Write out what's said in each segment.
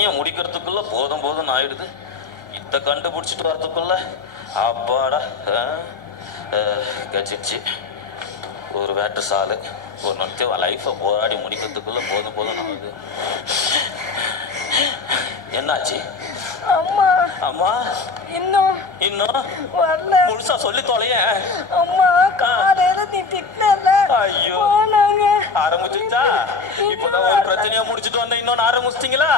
பிரச்சனையை முடிக்கிறதுக்குள்ள போதும் போதும் ஆயிடுது. இதை கண்டுபிடிச்சிட்டு வரதுக்குள்ள அப்பாடா கச்சிச்சு. ஒரு வேட்டு சாலு ஒரு நொத்தி லைஃப்பை போராடி முடிக்கிறதுக்குள்ள போதும் போதும் ஆகுது. என்னாச்சு? அம்மா. அம்மா? இன்னும்? இன்னும்? வரல. முழுசா சொல்லி தொலையேன். அம்மா காலையில நீ திட்டினல ஐயோ. போனாங்க. ஆரம்பிச்சுச்சா? இப்பதான் ஒரு பிரச்சனையா முடிச்சிட்டு வந்த இன்னொன்னு ஆரம்பிச்சிட்டீங்களா?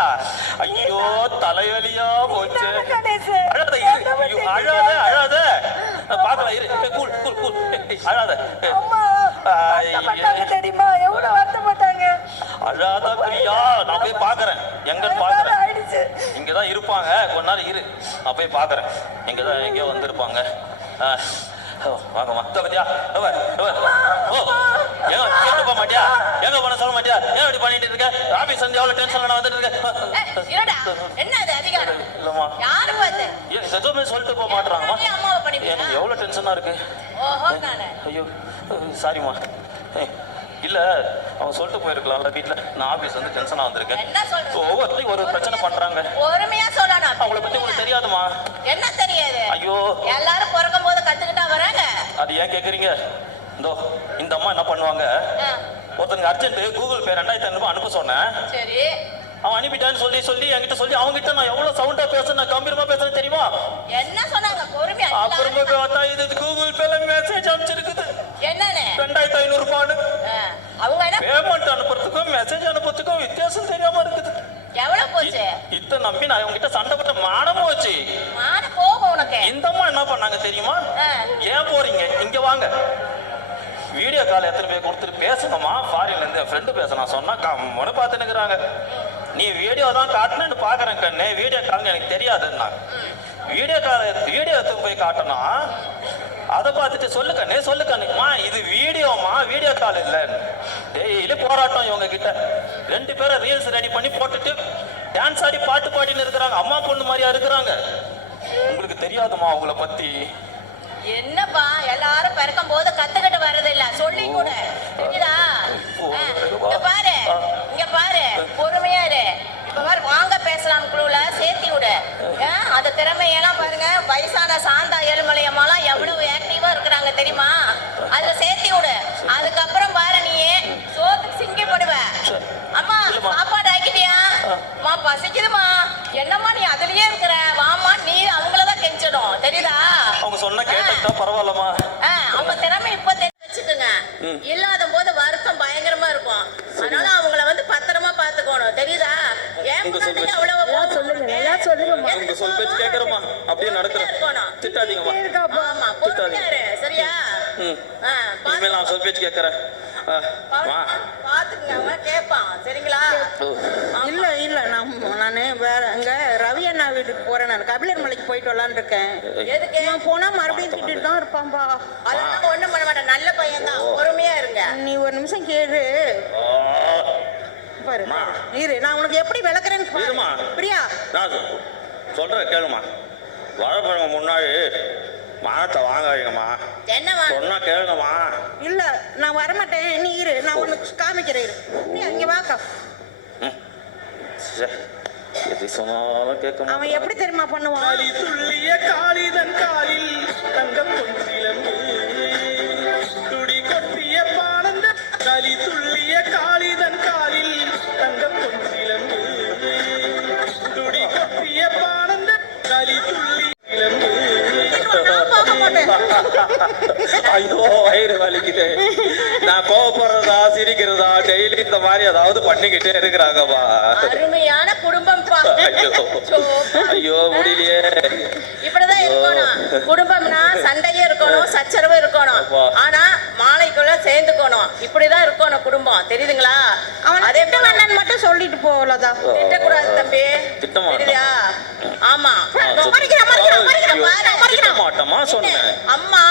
ஐயோ தலைவலியா போச்சு. அழாத இரு. அழாத. அழாத. பாக்கலாம் இரு. கூல் கூல் கூல் அழாத. தெரியுமா? எவ்வளவு வருத்தப்பட்டாங்க? அழாத பிரியா. நான் போய் பாக்குறேன் வேலை பாக்குறேன் இங்கதான் இருப்பாங்க. கொஞ்ச நேரம் இரு. நான் போய் பாக்குறேன் இங்கதான் எங்கேயோ வந்திருப்பாங்க. வாங்கம்மா பாத்தியா. ஓ எங்க கேட்டு போக மாட்டியா? எங்க போன சொல்ல மாட்டியா? ஏன் இப்படி பண்ணிட்டு இருக்க? ஆபீஸ் வந்து எவ்வளவு டென்ஷன்ல வந்துட்டு இருடா. என்ன அது அதிகாரம்? இல்லம்மா. யாரு பார்த்து எதுவுமே சொல்லிட்டு போக பண்ணிப்பியா? எனக்கு எவ்வளவு டென்ஷனா இருக்கு? ஐயோ சாரிம்மா. இல்ல அவன் சொல்லிட்டு போயிருக்கலாம்ல வீட்ல. நான் ஆபீஸ் வந்து டென்ஷனா வந்திருக்கேன்? ஒவ்வொருத்தையும் ஒரு பிரச்சனை பண்றாங்க. பொறுமையா சொல்லணும். அவங்கள பத்தி உங்களுக்கு தெரியாதுமா என்ன தெரியாது? ஐயோ. எல்லாரும் பிறக்கும் போது கத்துக்கிட்டா வராங்க. அது ஏன் கேக்குறீங்க? இந்தோ இந்த அம்மா என்ன பண்ணுவாங்க? ஒருத்தனுக்கு அர்ஜென்ட் கூகுள் பே ரெண்டாயிரத்தி ஐநூறு அனுப்ப சொன்னேன். சரி. அவன் அனுப்பிட்டான்னு சொல்லி சொல்லி என்கிட்ட சொல்லி அவங்ககிட்ட நான் எவ்வளவு சவுண்டா பேசுறேன் நான் கம்பீரமா பேசுறேன் தெரியுமா? என்ன சொன்னாங்க? பொறுமையா அப்புறம் பார்த்தா இது கூகுள் பேல மெசேஜ் அனுப்பிச்சிருக்குது. என்னன்னு? ரெண்டாயிரத்தி ஐநூறு ரூபான்னு அவங்க என்ன? பேமெண்ட் அனுப்புறதுக்கும் மெசேஜ் அனுப்புறதுக்கும் வித்தியாசம் தெரியாம இருக்குது. எவ்வளவு போச்சு? இத்த நம்பி நான் இவங்க கிட்ட சண்டை போட்ட மானமும் வச்சு மாடு போகும் உனக்கு. இந்த அம்மா என்ன பண்ணாங்க தெரியுமா. ஏன் போறீங்க? இங்க வாங்க. வீடியோ கால் எத்தனை பேர் கொடுத்துட்டு பேசுங்கம்மா ஃபாரின்ல இருந்து என் ஃப்ரெண்டு பேச நான் சொன்னா கம்முன்னு பார்த்துனுக்குறாங்க நீ வீடியோ தான் காட்டணும்னு பாக்குறேன் கண்ணு. வீடியோ கால் எனக்கு தெரியாதுன்னா. வீடியோ கால் வீடியோ எடுத்து போய் காட்டணும். அதை பார்த்துட்டு சொல்லு கண்ணு சொல்லு கண்ணுமா இது வீடியோமா வீடியோ கால் இல்லை. டெய்லி போராட்டம் இவங்க கிட்ட. ரெண்டு பேரும் ரீல்ஸ் ரெடி பண்ணி போட்டுட்டு டான்ஸ் ஆடி பாட்டு பாடின்னு இருக்கிறாங்க. அம்மா பொண்ணு மாதிரியா இருக்கிறாங்க. உங்களுக்கு தெரியாதுமா அவங்கள பத்தி? என்னப்பா எல்லாரும் பிறக்கும் போது கத்துக்கிட்டு வர்றது இல்ல சொல்லி கூட. தெரியுதா இங்க பாரு. இங்க பாரு. பொறுமையா இரு. இப்ப பாரு வாங்க பேசலாம் குழுல சேர்த்தி விடு ஆ, அந்த திறமையெல்லாம் பாருங்க வயசான சாந்தா ஏழுமலையம்மாலாம் எவ்வளவு ஆக்டிவா இருக்கிறாங்க தெரியுமா அதுல சேர்த்தி விடு அதுக்கப்புறம் பாரு நீ சோத்துக்கு சிங்கி போடுவ சரி. அம்மா இல்லம்மா. சாப்பாடு ஆக்கிட்டியா அம்மா பசிக்குதுமா என்னம்மா நீ அதுலயே இருக்கிற வாமா நீ அவங்களதான் கெஞ்சணும் தெரியுதா அவங்க பரவாயில்லம்மா. ஆ, அவங்க திறமை இப்ப வச்சுக்கோங்க. இல்லாத போது வருத்தம் பயங்கரமா இருக்கும். அதனால அவங்கள வந்து பத்திரமா பாத்துக்கணும் தெரியுதா? ஏன். அவ்வளவு எல்லாம் சொல்லுங்க, எல்லாம் சொல்லுங்கம்மா. உங்க சொல் பேச்சு கேட்கறேம்மா. அப்படியே நடக்கிறேன். திட்டாதீங்கம்மா. ஆமா இரு, சரியா? இனிமேல் நான் சொல் பேச்சு வா. பாத்துக்கங்க கேட்பான் சரிங்களா? கபிலர் மலைக்கு போயிட்டு வரலான்னு இருக்கேன். எதுக்கு? இவன் போனா மறுபடியும் திட்டிட்டு தான் இருப்பான்பா. அதெல்லாம் ஒண்ணும் பண்ண மாட்டேன். நல்ல பையன் தான் பொறுமையா இருங்க. நீ ஒரு நிமிஷம் கேளு. பாரு. இரு நான் உனக்கு எப்படி விளக்குறேன்னு. பிரியா. நான் சொல்றேன் கேளுமா. வாழைப்பழம் முன்னாடி மானத்தை வாங்காதீங்கம்மா. என்னவா சொன்னா கேளுங்கம்மா. இல்ல நான் வரமாட்டேன். நீ இரு. நான் உனக்கு காமிக்கிறேன். இரு. நீ அங்க வாக்கா. சே, எது சொன்னாலும் கேட்க அவன் எப்படி தெரியுமா பண்ணுவான்? காலி துள்ளிய காளிதன் காலில் தங்கம் பொன்சிலம்பு. துடி கொட்டிய பானந்த களி துள்ளிய காளிதன் காலில் தங்கம் பொன்சிலம்பு. துடி கொட்டிய பானந்த துள்ளி ஐயோ வயிறு வலிக்குது. நான் சிரிக்கிறதா டெய்லி இந்த மாதிரி ஏதாவது பண்ணிக்கிட்டே இருக்கிறாங்கம்மா அருமையான குடும்பம் பா ஐயோ. ஐயோ முடியலையே. இப்படிதான் இருக்கணும். குடும்பம்னா சண்டையும் இருக்கணும் சச்சரவும் இருக்கணும். ஆனா மாலைக்குள்ள சேர்ந்துக்கணும். இப்படிதான் இருக்கணும் குடும்பம். தெரியுதுங்களா? அவன் அதே வேண்டான்னு மட்டும் சொல்லிட்டு போகலதா திட்டக்கூடாது தம்பி. தெரியுதா? ஆமா. அம்மா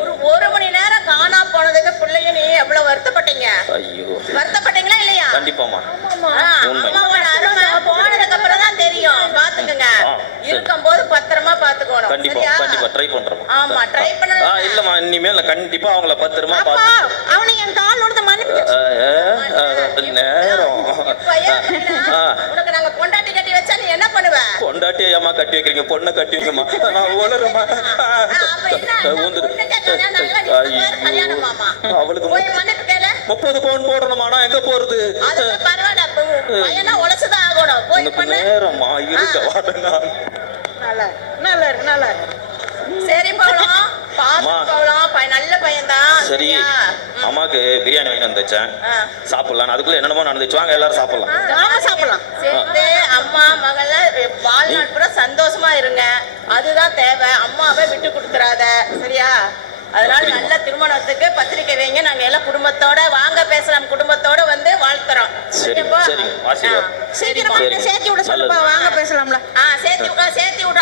ஒரு ஒரு மணி நேரம் காணா போனதுக்கு பிள்ளைய நீ எவ்வளவு வருத்தப்பட்டீங்க? ஐயோ. வருத்தப்பட்டீங்களா இல்லையா? கண்டிப்பாமா. அம்மாவோட அருமை போனதுக்கு அப்புறம் தான் தெரியும் பாத்துக்கங்க. இருக்கும்போது பத்திரமா பாத்துக்கணும். கண்டிப்பா கண்டிப்பா ட்ரை பண்றோம். ஆமா ட்ரை பண்ண ஆ இல்லம்மா இனிமேல் நான் கண்டிப்பா அவங்கள பத்திரமா அவனை என் கால் மன்னிப்பு நேரம். உனக்கு நாங்க பொண்டாட்டி கட்டி வச்சா நீ கட்டி ஏமா கட்டி வைக்கிறீங்க? பொண்ணை கட்டி வைக்கமா நான் உளறமா? என்ன? அவளுக்கு முப்பது பவுன் போடணுமா? நான் எங்க போறது? பரவாயில்ல உழைச்சுதான் பண்ணு. நேரமா இருக்க வாடனா நல்லா நல்லா நல்லா. சரி பாத்து. பவளம் பையன் நல்ல பையன்தான் சரி? அம்மாக்கு பிரியாணி வாங்கி வந்து வச்சேன் ஆ. சாப்பிடலாம் அதுக்குள்ள என்னென்னமோ நடந்துச்சு. வாங்க எல்லாரும் சாப்பிடலாம். வாங்க சாப்பிடலாம். சேர்ந்து அம்மா மகள வாழ்நாள் பூரா சந்தோஷமா இருங்க. அதுதான் தேவை. அம்மாவை விட்டு கொடுத்துறாத. சரியா? அதனால நல்ல திருமணத்துக்கு பத்திரிக்கை வைங்க. நாங்க எல்லாம் குடும்பத்தோட வாங்க பேசலாம். குடும்பத்தோட வந்து வாழ்த்துறோம். சீக்கிரமா. சேர்த்து விட சொல்லுப்பா. வாங்க பேசலாம்ல. ஆ சேர்த்து சேர்த்து விட